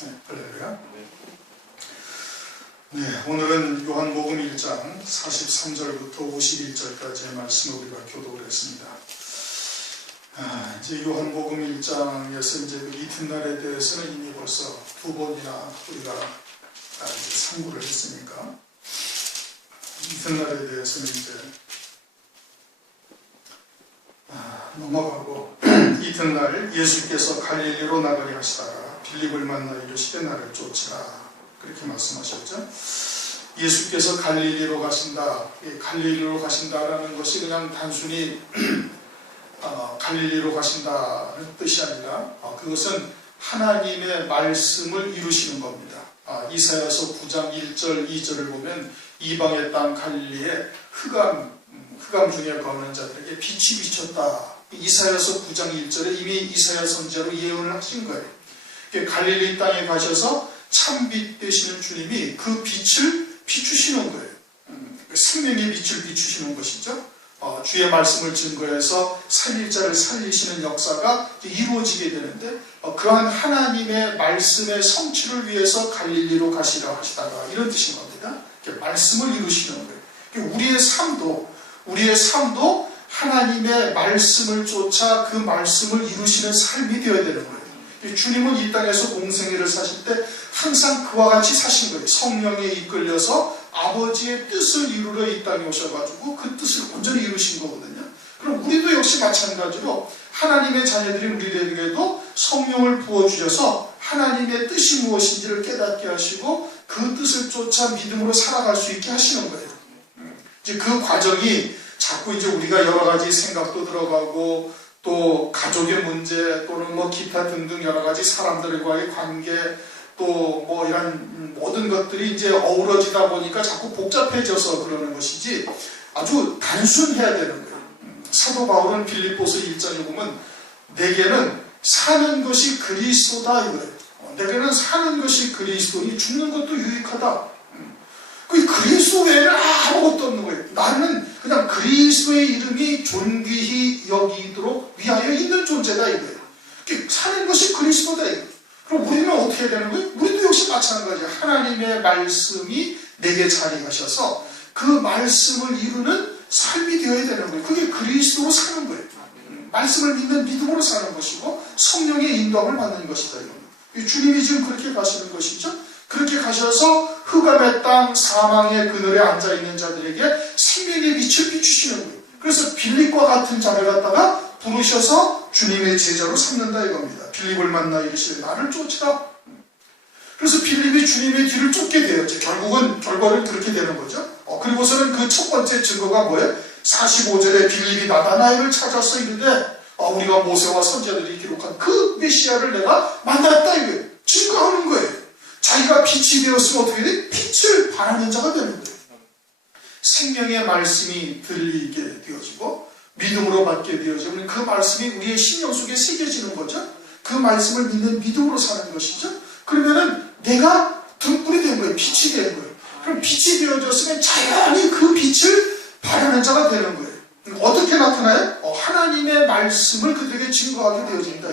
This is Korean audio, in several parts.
할렐루야. 네, 오늘은 요한복음 1장 43절부터 51절까지의 말씀을 우리가 교독을 했습니다. 이제 요한복음 1장에서 이제 그 이튿날에 대해서는 이미 벌써 두 번이나 우리가 이제 상고를 했으니까 이튿날에 대해서는 이제 넘어가고 이튿날 예수께서 갈릴리로 나가려 하시다가 빌립을 만나 이르시되 나를 쫓으라 그렇게 말씀하셨죠. 예수께서 갈릴리로 가신다, 갈릴리로 가신다라는 것이 그냥 단순히 갈릴리로 가신다는 뜻이 아니라 그것은 하나님의 말씀을 이루시는 겁니다. 이사야서 9장 1절 2절을 보면 이방의 땅 갈릴리에 흑암 중에 거하는 자들에게 빛이 비쳤다. 이사야서 9장 1절에 이미 이사야 선지자로 예언을 하신 거예요. 갈릴리 땅에 가셔서 참빛 되시는 주님이 그 빛을 비추시는 거예요. 생명의 빛을 비추시는 것이죠. 주의 말씀을 증거해서 살릴 자를 살리시는 역사가 이루어지게 되는데 그러한 하나님의 말씀의 성취를 위해서 갈릴리로 가시라 하시다가 이런 뜻인 겁니다. 말씀을 이루시는 거예요. 우리의 삶도 하나님의 말씀을 쫓아 그 말씀을 이루시는 삶이 되어야 되는 거예요. 주님은 이 땅에서 공생애를 사실 때 항상 그와 같이 사신 거예요. 성령에 이끌려서 아버지의 뜻을 이루러 이 땅에 오셔가지고 그 뜻을 온전히 이루신 거거든요. 그럼 우리도 역시 마찬가지로 하나님의 자녀들인 우리에게도 성령을 부어주셔서 하나님의 뜻이 무엇인지를 깨닫게 하시고 그 뜻을 쫓아 믿음으로 살아갈 수 있게 하시는 거예요. 이제 그 과정이 자꾸 이제 우리가 여러 가지 생각도 들어가고 또 가족의 문제 또는 뭐 기타 등등 여러 가지 사람들과의 관계 또 뭐 이런 모든 것들이 이제 어우러지다 보니까 자꾸 복잡해져서 그러는 것이지 아주 단순해야 되는 거예요. 사도 바울은 빌립보서 1장에 보면 내게는 사는 것이 그리스도다 이거예요. 내게는 사는 것이 그리스도니 죽는 것도 유익하다. 그 그리스도 외에는 아무것도 없는 거예요. 나는 그냥 그리스도의 이름이 존귀히 여기도록 위하여 있는 존재다 이거예요. 사는 것이 그리스도다 이거예요. 그럼 우리는 어떻게 해야 되는 거예요? 우리도 역시 마찬가지예요. 하나님의 말씀이 내게 자리하셔서 그 말씀을 이루는 삶이 되어야 되는 거예요. 그게 그리스도로 사는 거예요. 말씀을 믿는 믿음으로 사는 것이고 성령의 인도함을 받는 것이다 이겁니다. 주님이 지금 그렇게 가시는 것이죠. 그렇게 가셔서 흑암의 땅 사망의 그늘에 앉아있는 자들에게 생명의 빛을 비추시는 거예요. 그래서 빌립과 같은 자를 갖다가 부르셔서 주님의 제자로 삼는다 이겁니다. 빌립을 만나 이르시되 나를 쫓으라. 그래서 빌립이 주님의 뒤를 쫓게 돼요. 결과는 그렇게 되는 거죠. 그리고서는 그 첫 번째 증거가 뭐예요? 45절에 빌립이 나다나엘을 찾아서 이르되 우리가 모세와 선지자들이 기록한 그 메시아를 내가 만났다 이거예요. 증거하는 거예요. 자기가 빛이 되었으면 어떻게 돼? 빛을 발하는 자가 되는 거예요. 생명의 말씀이 들리게 되어지고 믿음으로 받게 되어지면 그 말씀이 우리의 심령 속에 새겨지는 거죠. 그 말씀을 믿는 믿음으로 사는 것이죠. 그러면은 내가 등불이 된 거예요. 빛이 된 거예요. 그럼 빛이 되어졌으면 자연히 그 빛을 발하는 자가 되는 거예요. 어떻게 나타나요? 하나님의 말씀을 그들에게 증거하게 되어진다.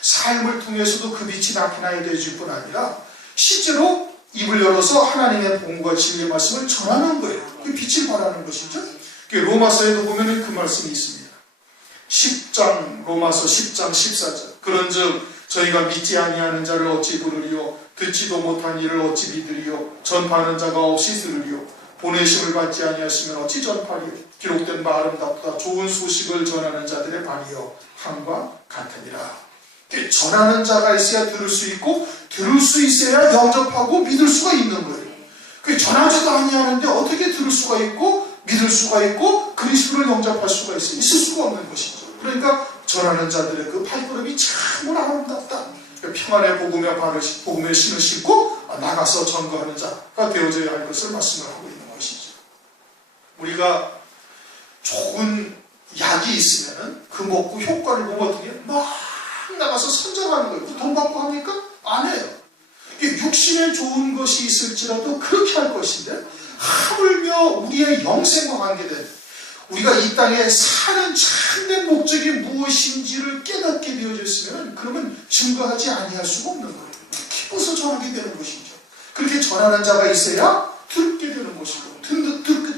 삶을 통해서도 그 빛이 나타나야 되질 뿐 아니라 실제로 입을 열어서 하나님의 복음과 진리의 말씀을 전하는 거예요. 그 빛을 발하는 것이죠. 로마서에도 보면 그 말씀이 있습니다. 로마서 10장 14절. 그런즉 저희가 믿지 아니하는 자를 어찌 부르리요 듣지도 못한 이를 어찌 믿으리요 전파하는 자가 없이 들으리요 보내심을 받지 아니하시면 어찌 전파리요 기록된 바 아름답다 좋은 소식을 전하는 자들의 발이요 함과 같으니라. 전하는 자가 있어야 들을 수 있고 들을 수 있어야 영접하고 믿을 수가 있는 거예요. 전하지도 아니하는데 어떻게 들을 수가 있고 믿을 수가 있고 그리스도를 영접할 수가 있어요. 있을 수가 없는 것이죠. 그러니까 전하는 자들의 그 발걸음이 참으로 아름답다. 평안의 복음의 신을 신고 나가서 전거하는 자가 되어져야 할 것을 말씀을 하고 있는 것이죠. 우리가 좋은 약이 있으면 그 먹고 효과를 보면 어떻게 막 나가서 선전하는 거예요. 돈 받고 합니까? 안 해요. 육신에 좋은 것이 있을지라도 그렇게 할 것인데 하물며 우리의 영생과 관계된 우리가 이 땅에 사는 참된 목적이 무엇인지를 깨닫게 되어졌으면 그러면 증거하지 아니할 수가 없는 거예요. 믿고서 전하게 되는 것이죠. 그렇게 전하는 자가 있어야 듣게 되는 것이고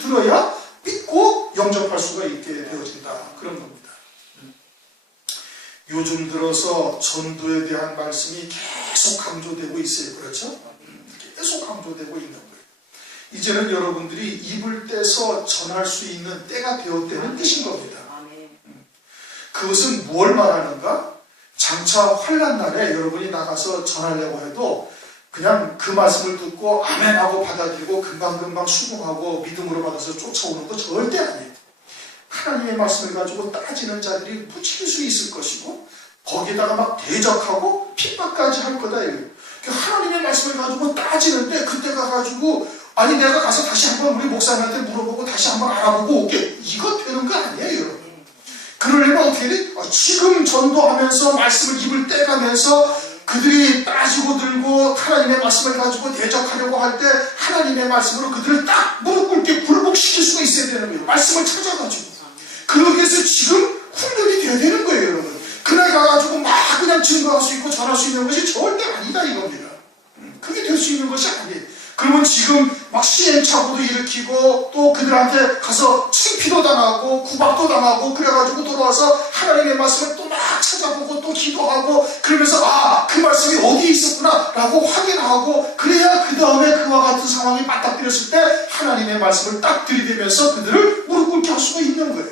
들어야 믿고 영접할 수가 있게 되어진다. 그런 겁니다. 요즘 들어서 전도에 대한 말씀이 계속 강조되고 있어요. 그렇죠? 계속 강조되고 있는 거예요. 이제는 여러분들이 입을 떼서 전할 수 있는 때가 되었다는 뜻인 겁니다. 그것은 무엇을 말하는가? 장차 환난 날에 여러분이 나가서 전하려고 해도 그냥 그 말씀을 듣고 아멘하고 받아들이고 금방금방 수긍하고 믿음으로 받아서 쫓아오는 거 절대 아니에요. 하나님의 말씀을 가지고 따지는 자들이 무지수 있을 것이고 거기에다가 막 대적하고 핍박까지 할 거다. 하나님의 말씀을 가지고 따지는데 그때 가가지고 아니 내가 가서 다시 한번 우리 목사님한테 물어보고 다시 한번 알아보고 오게, 이거 되는 거 아니에요, 여러분. 그러려면 어떻게 돼? 지금 전도하면서 말씀을 입을 떼가면서 그들이 따지고 들고 하나님의 말씀을 가지고 대적하려고 할 때 하나님의 말씀으로 그들을 딱 무릎 꿇게 굴복시킬 수가 있어야 되는 거예요. 말씀을 찾아가지고. 그러기 위해서 지금 훈련이 돼야 되는 거예요, 여러분. 그날 가가지고 막 그냥 증거할 수 있고 전할 수 있는 것이 절대 아니다, 이겁니다. 그게 될 수 있는 것이 아니에요. 그러면 지금 막 시행착오도 일으키고 또 그들한테 가서 창피도 당하고 구박도 당하고 그래가지고 돌아와서 하나님의 말씀을 또 막 찾아보고 또 기도하고 그러면서 아, 그 말씀이 어디에 있었구나 라고 확인하고 그래야 그 다음에 그와 같은 상황이 맞닥뜨렸을 때 하나님의 말씀을 딱 들이대면서 그들을 무릎 꿇게 할 수가 있는 거예요.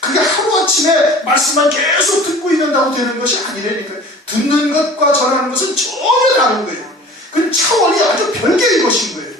그게 하루아침에 말씀만 계속 듣고 있는다고 되는 것이 아니라니까요. 듣는 것과 전하는 것은 전혀 다른 거예요. 그 차원이 아주 별개의 것인 거예요.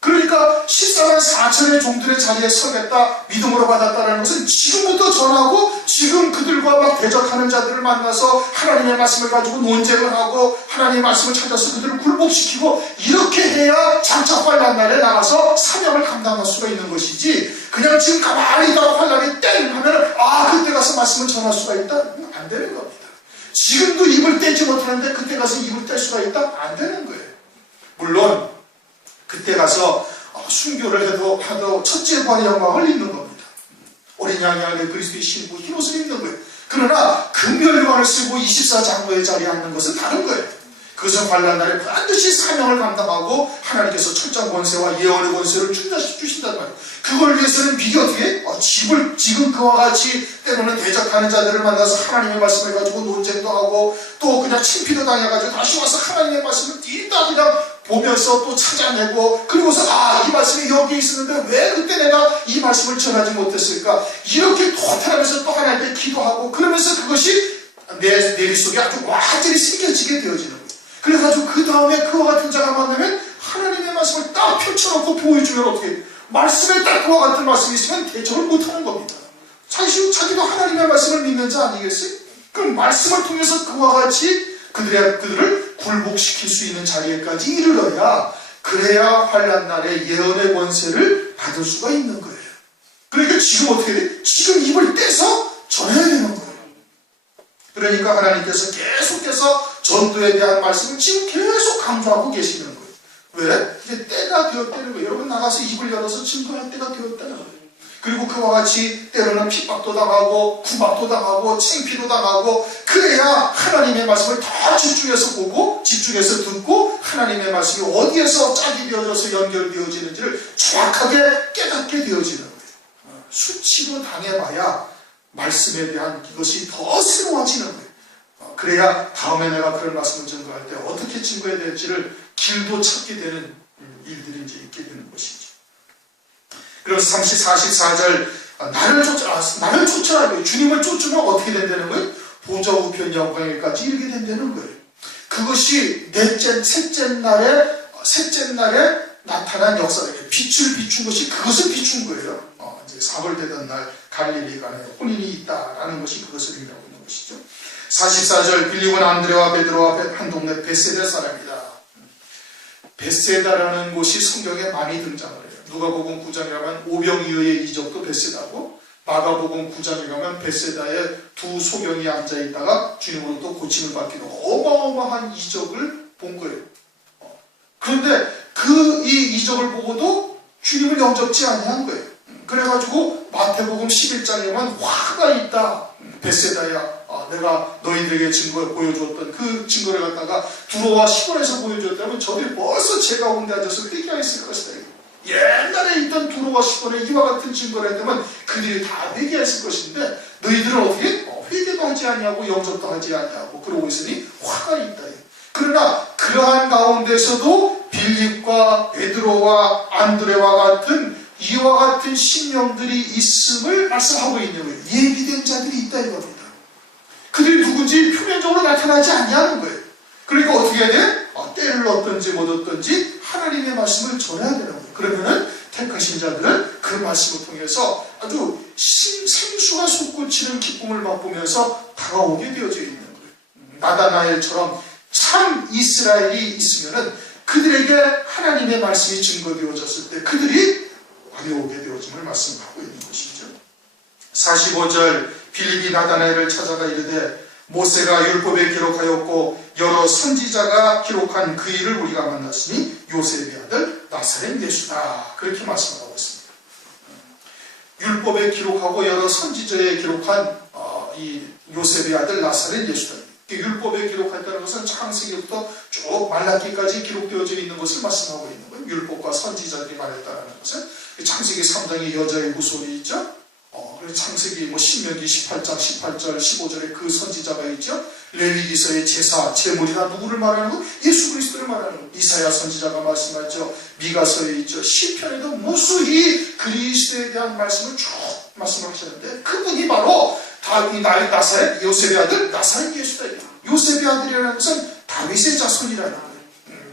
그러니까 14만 4천의 종들의 자리에 서겠다, 믿음으로 받았다는 것은 지금부터 전하고 지금 그들과 막 대적하는 자들을 만나서 하나님의 말씀을 가지고 논쟁을 하고 하나님의 말씀을 찾아서 그들을 굴복시키고 이렇게 해야 장차 환난 날에 나가서 사명을 감당할 수가 있는 것이지, 그냥 지금 가만히 있다가 환난이 땡 하면 아, 그때 가서 말씀을 전할 수가 있다? 안 되는 겁니다. 지금도 입을 떼지 못하는데 그때 가서 입을 뗄 수가 있다? 안 되는 거예요. 물론 그때 가서 순교를 하도 첫째 부활의 영광을 입는 겁니다. 어린 양이 안에 그리스도의 신부 흰옷을 입는 거예요. 그러나 금멸관을 쓰고 24장로의 자리에 앉는 것은 다른 거예요. 그것은 환난 날에 반드시 사명을 감당하고 하나님께서 철장 권세와 예언의 권세를 주신단 말이에요. 그걸 위해서는 미리 어떻게 지금 그와 같이 때로는 대적하는 자들을 만나서 하나님의 말씀을 가지고 논쟁도 하고 또 그냥 창피도 당해가지고 다시 와서 하나님의 말씀을 뒤다 그냥 보면서 또 찾아내고 그리고서 아, 이 말씀이 여기 있었는데 왜 그때 내가 이 말씀을 전하지 못했을까, 이렇게 토탈하면서 또 하나님께 기도하고 그러면서 그것이 내 머릿속에 아주 완전히 새겨지게 되어지는 거예요. 그래가지고 그 다음에 그와 같은 자가 만나면 하나님의 말씀을 딱 펼쳐놓고 보여주면 어떻게 말씀에 딱 그와 같은 말씀이 있으면 대적을 못하는 겁니다. 자기도 하나님의 말씀을 믿는 자 아니겠어요? 그럼 말씀을 통해서 그와 같이 그들을 굴복시킬 수 있는 자리에까지 이르러야 그래야 환난 날에 예언의 권세를 받을 수가 있는 거예요. 그러니까 지금 어떻게 돼? 지금 입을 떼서 전해야 되는 거예요. 그러니까 하나님께서 계속해서 전도에 대한 말씀을 지금 계속 강조하고 계시는 거예요. 왜? 이게 때가 되었다는 거예요. 여러분 나가서 입을 열어서 증거할 때가 되었다는 거예요. 그리고 그와 같이 때로는 핍박도 당하고 구박도 당하고 창피도 당하고 그래야 하나님의 말씀을 더 집중해서 보고 집중해서 듣고 하나님의 말씀이 어디에서 짝이 되어져서 연결되어지는지를 정확하게 깨닫게 되어지는 거예요. 수치로 당해봐야 말씀에 대한 이것이 더 새로워지는 거예요. 그래야 다음에 내가 그런 말씀을 증거할 때 어떻게 증거해야 될지를 길도 찾게 되는 일들이 이제 있게 되는 것이죠. 그래서 44절 나를 쫓아라. 주님을 쫓으면 어떻게 된다는 거예요? 보좌 우편 영광에까지 이르게 된다는 거예요. 그것이 셋째 날에 나타난 역사예요. 빛을 비춘 것이 그것을 비춘 거예요. 이제 사벌되던 날 갈릴리간에 혼인이 있다라는 것이 그것을 의미하고 있는 것이죠. 44절 빌립은 안드레와 베드로와 한 동네 베세다 사람이다. 베세다라는 곳이 성경에 많이 등장을 해요. 누가복음 9장에 가면 오병이어의 이적도 베세다고, 마가복음 9장에 가면 베세다에 두 소경이 앉아있다가 주님으로부터 고침을 받기로 어마어마한 이적을 본 거예요. 그런데 이 이적을 보고도 주님을 영접지 아니한 거예요. 그래가지고 마태복음 11장에 가면 화가 있다. 베세다야 내가 너희들에게 보여주었던 그 증거를 갖다가 두로와 시돈에서 보여주었다면 저들이 벌써 제 가운데 앉아서 회개했을 것이다. 옛날에 있던 두로와 시돈에 이와 같은 증거를 했다면 그들이 다 회개했을 것인데 너희들은 어떻게 회개도 하지 아니하고 영접도 하지 아니하고 그러고 있으니 화가 있다. 그러나 그러한 가운데서도 빌립과 베드로와 안드레와 같은 이와 같은 신령들이 있음을 말씀하고 있는 거예요. 예비된 자들이 있다 이겁니다. 그들이 누군지 표면적으로 나타나지 않냐는 거예요. 그러니까 어떻게 해야 돼? 때를 얻든지 못 얻든지 하나님의 말씀을 전해야 되는 거예요. 그러면은 택하신 자들은 그 말씀을 통해서 아주 생수가 솟구치는 기쁨을 맛보면서 다가오게 되어져 있는 거예요. 나다나엘처럼 참 이스라엘이 있으면은 그들에게 하나님의 말씀이 증거되어졌을 때 그들이 오게 되어짐을 말씀하고 있는 것이죠. 45절 빌립이 나다나엘을 찾아가 이르되 모세가 율법에 기록하였고 여러 선지자가 기록한 그 일을 우리가 만났으니 요셉의 아들 나사렛 예수다. 그렇게 말씀하고 있습니다. 율법에 기록하고 여러 선지자에 기록한 이 요셉의 아들 나사렛 예수다. 율법에 기록했다는 것은 창세기부터 쭉 말라기까지 기록되어져 있는 것을 말씀하고 있는 거예요. 율법과 선지자들이 말했다는 것은 창세기 3장에 여자의 후손이 있죠. 창세기 신명기 18장 18절 15절에 그 선지자가 있죠. 레위기서의 제사 제물이나 누구를 말하는 거? 예수 그리스도를 말하는 거. 이사야 선지자가 말씀하죠. 미가서에 있죠. 시편에도 무수히 그리스도에 대한 말씀을 쭉 말씀을 하셨는데 그분이 바로 나사렛 요셉의 아들 나사렛 예수다. 요셉의 아들이라는 것은 다윗의 자손이라는 거예요.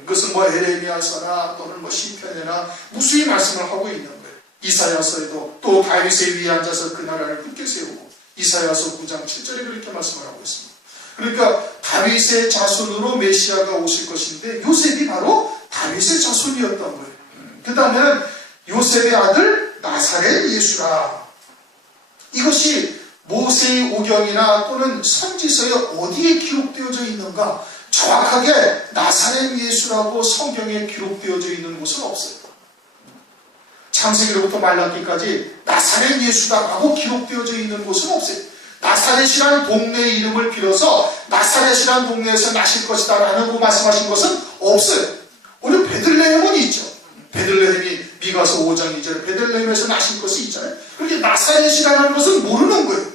그것은 에레미야서나 또는 시편에나 무수히 말씀을 하고 있는 거예요. 이사야서에도 또 다윗의 위에 앉아서 그 나라를 굳게 세우고 이사야서 9장 7절에 그렇게 말씀을 하고 있습니다. 그러니까 다윗의 자손으로 메시아가 오실 것인데 요셉이 바로 다윗의 자손이었던 거예요. 그 다음에는 요셉의 아들 나사렛 예수라. 이것이 모세의 오경이나 또는 선지서에 어디에 기록되어져 있는가? 정확하게 나사렛 예수라고 성경에 기록되어져 있는 곳은 없어요. 창세기로부터 말라기까지 나사렛 예수다라고 기록되어져 있는 곳은 없어요. 나사렛이라는 동네의 이름을 빌어서 나사렛이라는 동네에서 나실 것이다 라고 말씀하신 것은 없어요. 오히려 베들레헴은 있죠. 베들레헴이 미가서 5장 2절에 베들레헴에서 나실 것이 있잖아요. 그렇게 나사렛이라는 것은 모르는 거예요.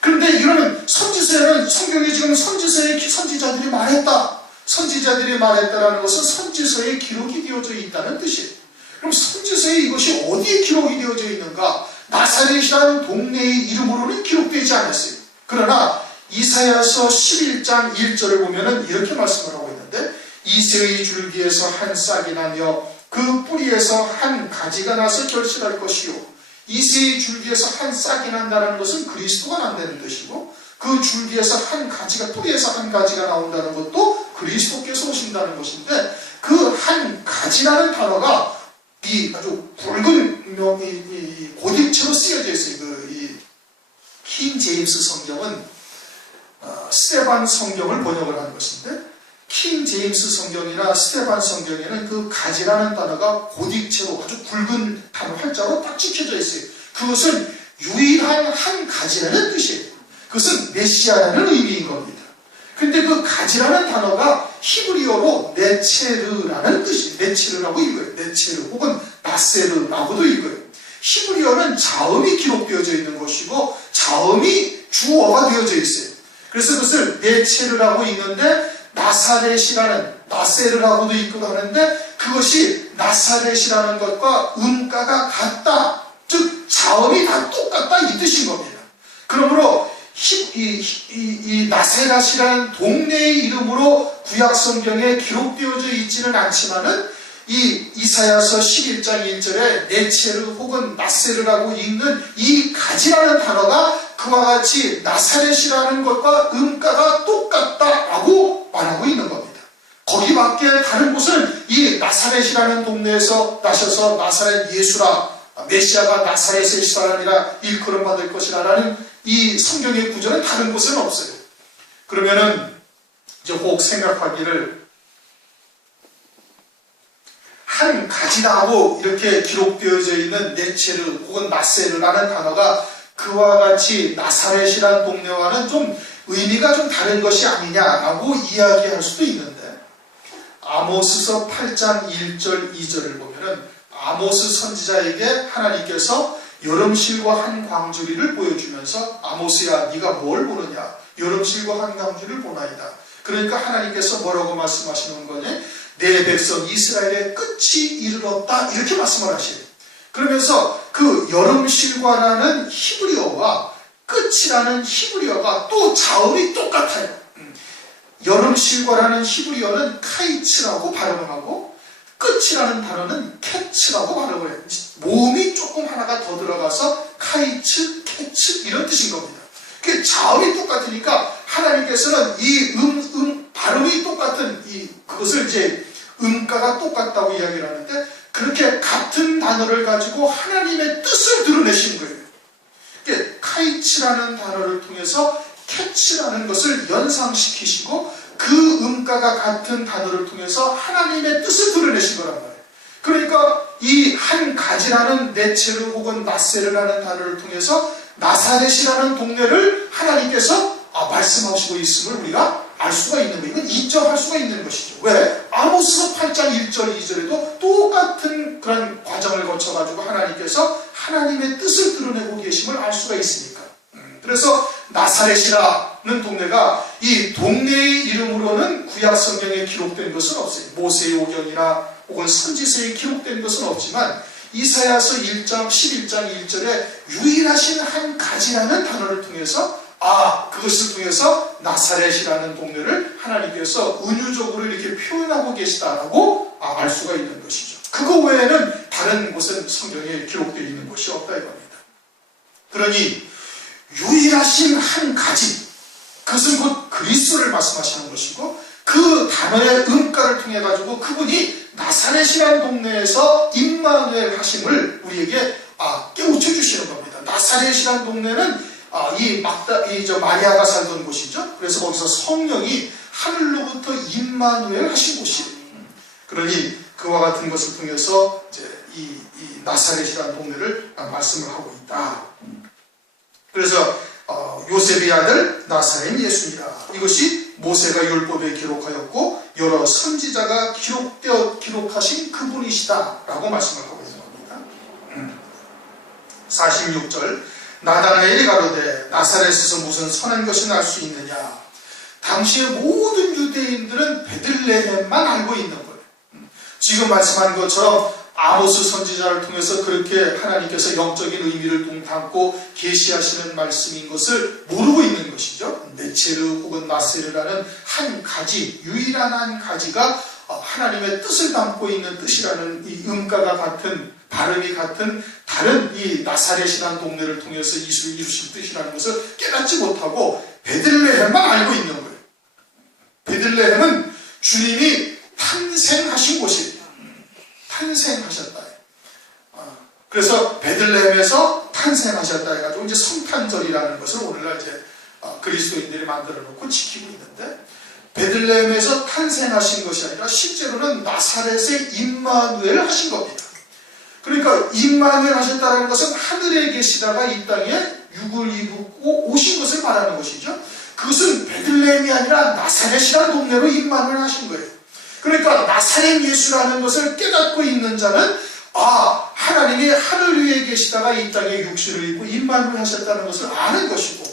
그런데 이거는 선지서에는 성경이 지금 선지자들이 말했다. 선지자들이 말했다라는 것은 선지서에 기록이 되어져 있다는 뜻이에요. 그럼 선지서에 이것이 어디에 기록이 되어져 있는가? 나사렛이라는 동네의 이름으로는 기록되지 않았어요. 그러나 이사야서 11장 1절을 보면은 이렇게 말씀을 하고 있는데 이새의 줄기에서 한 싹이 나며 그 뿌리에서 한 가지가 나서 결실할 것이요. 이새의 줄기에서 한 싹이 난다는 것은 그리스도가 난다는 뜻이고 그 줄기에서 한 가지가 뿌리에서 한 가지가 나온다는 것도 그리스도께서 오신다는 것인데 그 한 가지라는 단어가 이 아주 굵은 고딕체로 쓰여져 있어요. 킹 제임스 성경은 스테반 성경을 번역을 한 것인데 킹 제임스 성경이나 스테반 성경에는 그 가지라는 단어가 고딕체로 아주 굵은 단어 활자로 딱 찍혀져 있어요. 그것은 유일한 한 가지라는 뜻이에요. 그것은 메시아라는 의미인 겁니다. 근데 그 가지라는 단어가 히브리어로 네체르라는 뜻이에요. 네체르라고 읽어요. 네체르 혹은 나세르라고도 읽어요. 히브리어는 자음이 기록되어져 있는 것이고 자음이 주어가 되어져 있어요. 그래서 그것을 네체르라고 읽는데 나사렛이라는 나세르라고도 읽기도 하는데 그것이 나사렛이라는 것과 음가가 같다. 즉 자음이 다 똑같다 이 뜻인 겁니다. 그러므로 이 나세렛이라는 동네의 이름으로 구약성경에 기록되어져 있지는 않지만은 이 이사야서 11장 1절에 네체르 혹은 나세르라고 읽는 이 가지라는 단어가 그와 같이 나사렛이라는 것과 음가가 똑같다라고 말하고 있는 겁니다. 거기밖에 다른 곳은 이 나사렛이라는 동네에서 나셔서 나사렛 예수라 메시아가 나사렛의 사람이라 일컬음 받을 것이라는 이 성경의 구절은 다른 곳은 없어요. 그러면은 이제 혹 생각하기를 한 가지라고 이렇게 기록되어져 있는 네체르 혹은 나세르라는 단어가 그와 같이 나사렛이라는 동네와는 좀 의미가 좀 다른 것이 아니냐라고 이야기할 수도 있는데, 아모스서 8장 1절 2절을 보면은 아모스 선지자에게 하나님께서 여름실과 한 광주리를 보여주면서, 아모스야 네가 뭘 보느냐, 여름실과 한 광주리를 보나이다. 그러니까 하나님께서 뭐라고 말씀하시는 거냐, 내 백성 이스라엘의 끝이 이르렀다, 이렇게 말씀을 하시래요. 그러면서 그 여름실과라는 히브리어와 끝이라는 히브리어가 또 자음이 똑같아요. 여름실과라는 히브리어는 카이츠라고 발음을 하고, 끝이라는 단어는 캐츠라고 발음을 해요. 모음이 조금 하나가 더 들어가서 카이츠, 캐츠 이런 뜻인 겁니다. 그 자음이 똑같으니까 하나님께서는 이 발음이 똑같은 그것을 이제 음가가 똑같다고 이야기를 하는데, 그렇게 같은 단어를 가지고 하나님의 뜻을 드러내신 거예요. 그러니까 카이츠라는 단어를 통해서 캐치라는 것을 연상시키시고, 그 음가가 같은 단어를 통해서 하나님의 뜻을 드러내신 거란 말이에요. 그러니까 이 한 가지라는 네체르 혹은 나세르라는 단어를 통해서 나사렛이라는 동네를 하나님께서 말씀하시고 있음을 우리가 알 수가 있는 거예요. 이건 인정할 수가 있는 것이죠. 왜? 아모스 8장 1절 2절에도 똑같은 그런 과정을 거쳐가지고 하나님께서 하나님의 뜻을 드러내고 계심을 알 수가 있으니까. 그래서 나사렛이라는 동네가 이 동네의 이름으로는 구약 성경에 기록된 것은 없어요. 모세의 오경이나 혹은 선지서에 기록된 것은 없지만, 이사야서 1장 11장 1절에 유일하신 한 가지라는 단어를 통해서 그것을 통해서 나사렛이라는 동네를 하나님께서 은유적으로 이렇게 표현하고 계시다라고 알 수가 있는 것이죠. 그거 외에는 다른 곳은 성경에 기록되어 있는 것이 없다 이겁니다. 그러니 유일하신 한 가지, 그것은 곧 그리스도를 말씀하시는 것이고, 그 단어의 음가를 통해 가지고 그분이 나사렛이라는 동네에서 임마누엘 하심을 우리에게 깨우쳐 주시는 겁니다. 나사렛이라는 동네는 마리아가 살던 곳이죠. 그래서 거기서 성령이 하늘로부터 임마누엘 하신 곳이에요. 그러니 그와 같은 것을 통해서 이제 이 나사렛이라는 동네를 말씀을 하고 있다. 그래서 요셉의 아들 나사렛 예수니라. 이것이 모세가 율법에 기록하였고 여러 선지자가 기록하신 그분이시다라고 말씀을 하고 있는 겁니다. 46절 나다나엘이 가로되 나사렛에서 무슨 선한 것이 날 수 있느냐. 당시의 모든 유대인들은 베들레헴만 알고 있는 거예요. 지금 말씀한 것처럼 아모스 선지자를 통해서 그렇게 하나님께서 영적인 의미를 담고 계시하시는 말씀인 것을 모르고 있는 것이죠. 네체르 혹은 나세르라는 한 가지, 유일한 한 가지가 하나님의 뜻을 담고 있는 뜻이라는 이 음가가 같은, 발음이 같은 다른 이 나사렛이라는 동네를 통해서 이루신 뜻이라는 것을 깨닫지 못하고 베들레헴만 알고 있는 거예요. 베들레헴은 주님이 탄생하신 곳이에요. 탄생하셨다. 그래서 베들레헴에서 탄생하셨다 해가지고 이제 성탄절이라는 것을 오늘날 이제 그리스도인들이 만들어 놓고 지키고 있는데, 베들레헴에서 탄생하신 것이 아니라 실제로는 나사렛의 임마누엘 하신 겁니다. 그러니까 임마누엘 하셨다는 것은 하늘에 계시다가 이 땅에 육을 입고 오신 것을 말하는 것이죠. 그것은 베들레헴이 아니라 나사렛이라는 동네로 임마누엘 하신 거예요. 그러니까 나사렛 예수라는 것을 깨닫고 있는 자는 하나님이 하늘 위에 계시다가 이 땅에 육신을 입고 임마누엘 하셨다는 것을 아는 것이고,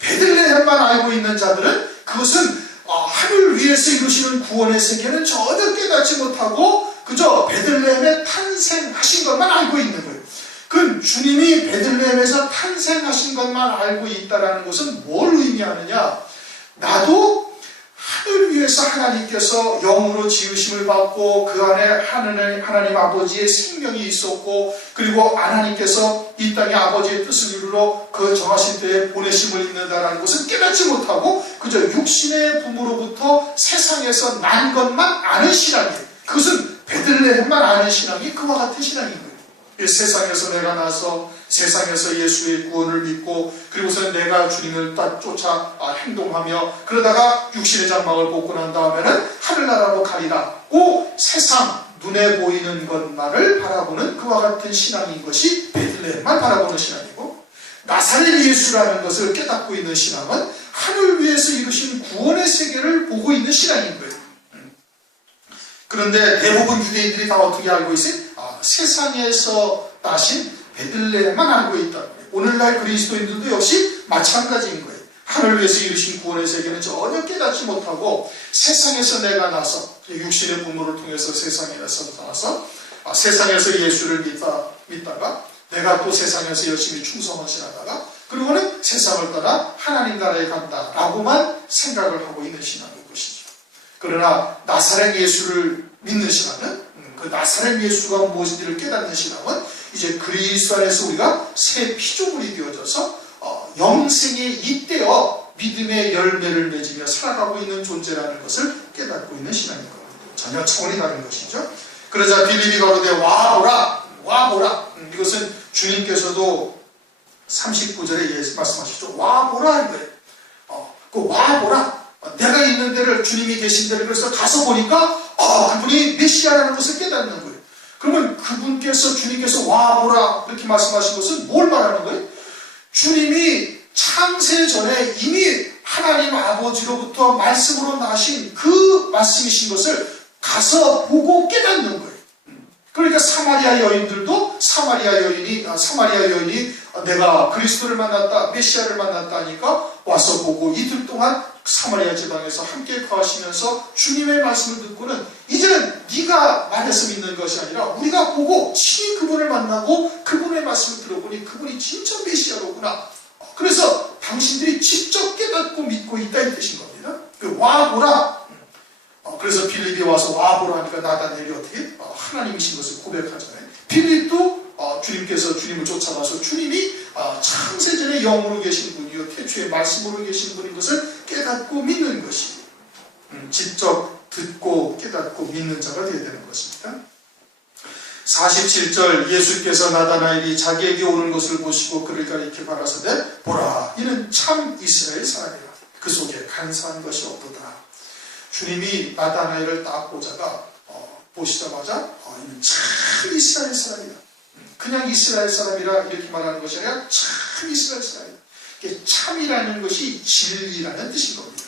베들레헴만 알고 있는 자들은 그것은 하늘 위에서 이루시는 구원의 세계는 전혀 깨닫지 못하고 그저 베들레헴에 탄생하신 것만 알고 있는 거예요. 그 주님이 베들레헴에서 탄생하신 것만 알고 있다는 것은 뭘 의미하느냐. 나도 하늘 위에서 하나님께서 영으로 지으심을 받고 그 안에 하나님 아버지의 생명이 있었고, 그리고 하나님께서 이 땅에 아버지의 뜻을 이루러 그 정하신 때에 보내심을 있는다는 것을 깨닫지 못하고 그저 육신의 부모로부터 세상에서 난 것만 아는 신앙이에요. 그것은 베들레헴만 아는 신앙이 그와 같은 신앙인 거예요. 세상에서 내가 나서 세상에서 예수의 구원을 믿고 그리고서 내가 주님을 쫓아 행동하며 그러다가 육신의 장막을 벗고 난 다음에는 하늘나라로 가리라. 세상 눈에 보이는 것만을 바라보는 그와 같은 신앙인 것이 베들레헴만 바라보는 신앙이고, 나사렛 예수라는 것을 깨닫고 있는 신앙은 하늘 위에서 이루신 구원의 세계를 보고 있는 신앙인 거예요. 그런데 대부분 유대인들이 다 어떻게 알고 있어요? 세상에서 나신 베들레헴만 알고 있다는 거예요. 오늘날 그리스도인들도 역시 마찬가지인 거예요. 하늘 위에서 이루신 구원의 세계는 전혀 깨닫지 못하고 세상에서 내가 나서 육신의 부모를 통해서 세상에서 나서 세상에서 예수를 믿다가 내가 또 세상에서 열심히 충성하시다가 그리고는 세상을 떠나 하나님 나라에 간다라고만 생각을 하고 있는 신앙인 것이죠. 그러나 나사렛 예수를 믿는 신앙은 그 나사렛 예수가 무엇인지를 깨닫는 신앙은 이제 그리스도 안에서 우리가 새 피조물이 되어져서 영생에 잇대어 믿음의 열매를 맺으며 살아가고 있는 존재라는 것을 깨닫고 있는 신앙인 겁니다. 전혀 차원이 다른 것이죠. 그러자 빌립이 가로되 와보라. 이것은 주님께서도 39절에 말씀하시죠. 와보라 이거예요. 그 와보라. 내가 있는 데를 주님이 계신 데를 그래서 가서 보니까 그분이 메시아라는 것을 깨닫는 거예요. 그러면 그분께서 주님께서 와보라 이렇게 말씀하신 것은 뭘 말하는 거예요? 주님이 창세 전에 이미 하나님 아버지로부터 말씀으로 나신 그 말씀이신 것을 가서 보고 깨닫는 거예요. 그러니까 사마리아 여인들도 사마리아 여인이 내가 그리스도를 만났다, 메시아를 만났다 하니까 와서 보고 이틀 동안 사마리아 지방에서 함께 거하시면서 주님의 말씀을 듣고는 이제는 네가 말해서 믿는 것이 아니라 우리가 보고 친히 그분을 만나고 그분의 말씀을 들어보니 그분이 진짜 메시아로구나. 그래서 당신들이 직접 깨닫고 믿고 있다 이 뜻인 겁니다. 와보라. 그래서 빌립이 와서 와보라 하니까 나다나엘이 어떻게 하나님이신 것을 고백하잖아요. 빌립도 주님께서 주님을 쫓아가서 주님이 창세전에 영으로 계신 분이요 태초에 말씀으로 계신 분인 것을 깨닫고 믿는 것이 직접 듣고 깨닫고 믿는 자가 되어야 되는 것입니다. 47절 예수께서 나다나엘이 자기에게 오는 것을 보시고 그를 가리켜 가라사대 보라 이는 참 이스라엘 사람이라 그 속에 간사한 것이 없도다. 주님이 나다나엘을 딱 보시자마자 이는 참 이스라엘 사람이다. 그냥 이스라엘 사람이라 이렇게 말하는 것이 아니라 참 이스라엘 사람이다. 참이라는 것이 진리라는 뜻인 겁니다.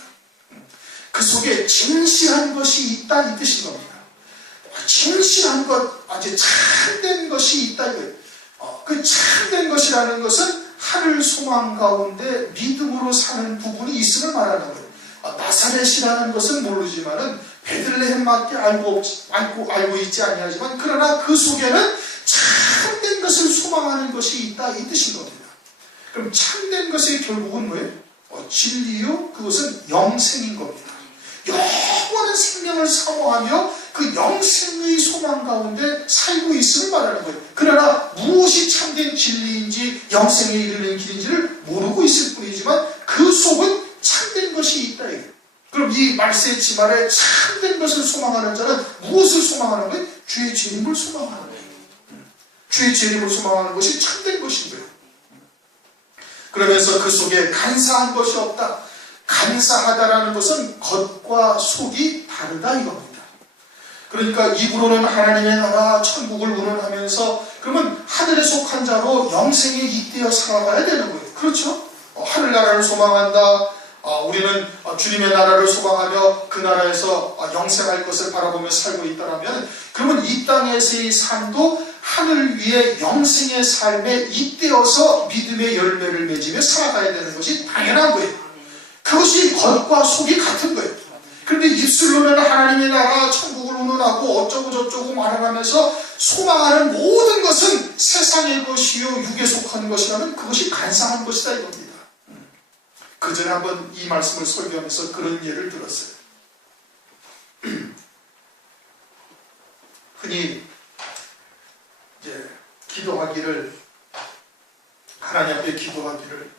그 속에 진실한 것이 있다 이 뜻인 겁니다. 진실한 것, 아주 참된 것이 있다 이거예요. 그 참된 것이라는 것은 하늘 소망 가운데 믿음으로 사는 부분이 있음을 말하는 거예요. 나사렛이라는 것은 모르지만은 베들레헴밖에 알고 있지 아니하지만 그러나 그 속에는 참된 것을 소망하는 것이 있다 이 뜻인 겁니다. 그럼 참된 것이 결국은 뭐예요? 진리요? 그것은 영생인 겁니다. 영원한 생명을 사모하며 그 영생의 소망 가운데 살고 있음을 말하는 거예요. 그러나 무엇이 참된 진리인지 영생에 이르는 길인지를 모르고 있을 뿐이지만 그 속은 참된 것이 있다. 그럼 이 말세의 지말에 참된 것을 소망하는 자는 무엇을 소망하는 거예요? 주의 재림을 소망하는 거예요. 주의 재림을 소망하는 것이 참된 것인 거예요. 그러면서 그 속에 간사한 것이 없다. 간사하다라는 것은 겉과 속이 다르다 이겁니다. 그러니까 입으로는 하나님의 나라 천국을 운운하면서 그러면 하늘에 속한 자로 영생에 잇대어 살아가야 되는 거예요. 그렇죠? 하늘나라를 소망한다. 우리는 주님의 나라를 소망하며 그 나라에서 영생할 것을 바라보며 살고 있다면 그러면 이 땅에서의 삶도 하늘 위에 영생의 삶에 잇대어서 믿음의 열매를 맺으며 살아가야 되는 것이 당연한 거예요. 그것이 겉과 속이 같은 거예요. 그런데 입술로는 하나님의 나라 천국을 운운하고 어쩌고 저쩌고 말하면서 소망하는 모든 것은 세상의 것이요 육에 속하는 것이라면 그것이 간사한 것이다 이겁니다. 그전에 한번 이 말씀을 설교하면서 그런 예를 들었어요. 흔히 이제 기도하기를 하나님 앞에 기도하기를